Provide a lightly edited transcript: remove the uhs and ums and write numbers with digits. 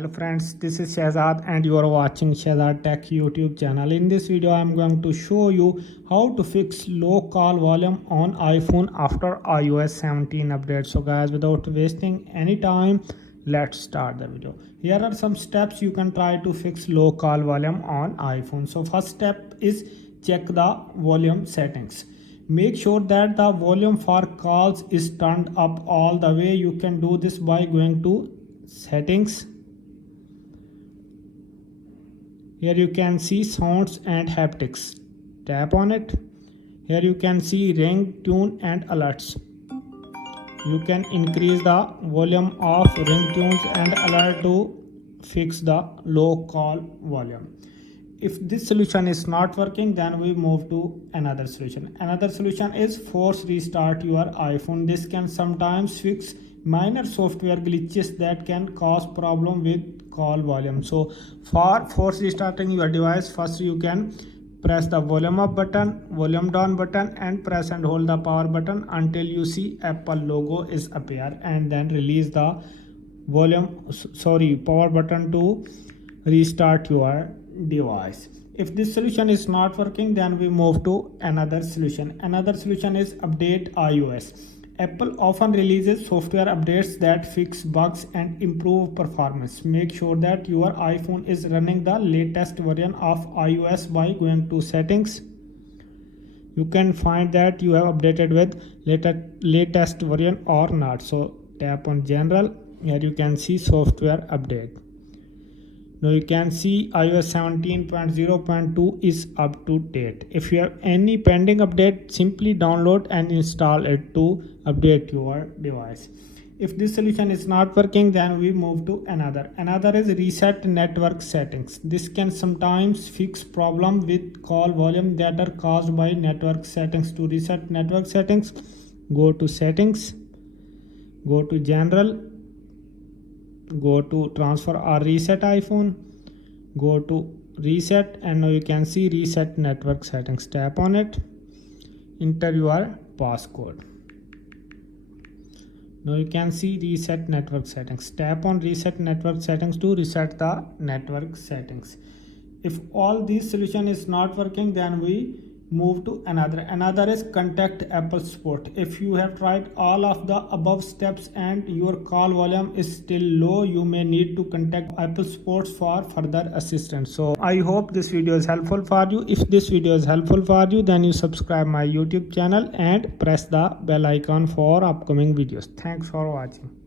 Hello friends, this is Shahzad and you are watching Shahzad Tech YouTube channel. In this video I am going to show you how to fix low call volume on iPhone after iOS 17 update. So guys, without wasting any time, let's start the video. Here are some steps you can try to fix low call volume on iPhone. So first step is check the volume settings. Make sure that the volume for calls is turned up all the way. You can do this by going to settings. Here you can see sounds and haptics. Tap on it. Here you can see ring, tune and alerts. You can increase the volume of ringtones and alert to fix the low call volume. If this solution is not working, then we move to another solution. Another solution is force restart your iPhone. This can sometimes fix minor software glitches that can cause problem with call volume. So for force restarting your device, first you can press the volume up button, volume down button and press and hold the power button until you see Apple logo is appear, and then release the power button to restart your device. If this solution is not working, then we move to another solution. Another solution is update iOS. Apple often releases software updates that fix bugs and improve performance. Make sure that your iPhone is running the latest version of iOS by going to settings. You can find that you have updated with latest version or not. So tap on general. Here you can see software update. Now you can see iOS 17.0.2 is up to date. If you have any pending update, simply download and install it to update your device. If this solution is not working, then we move to another. Another is reset network settings. This can sometimes fix problem with call volume that are caused by network settings. To reset network settings, go to settings, go to general, go to transfer or reset iPhone, go to reset, and now you can see reset network settings. Tap on it, enter your passcode. Now you can see reset network settings. Tap on reset network settings to reset the network settings. If all these solution is not working, then we move to another is contact Apple support. If you have tried all of the above steps and your call volume is still low, you may need to contact Apple support for further assistance. So I hope this video is helpful for you. If this video is helpful for you, then you subscribe my YouTube channel and press the bell icon for upcoming videos. Thanks for watching.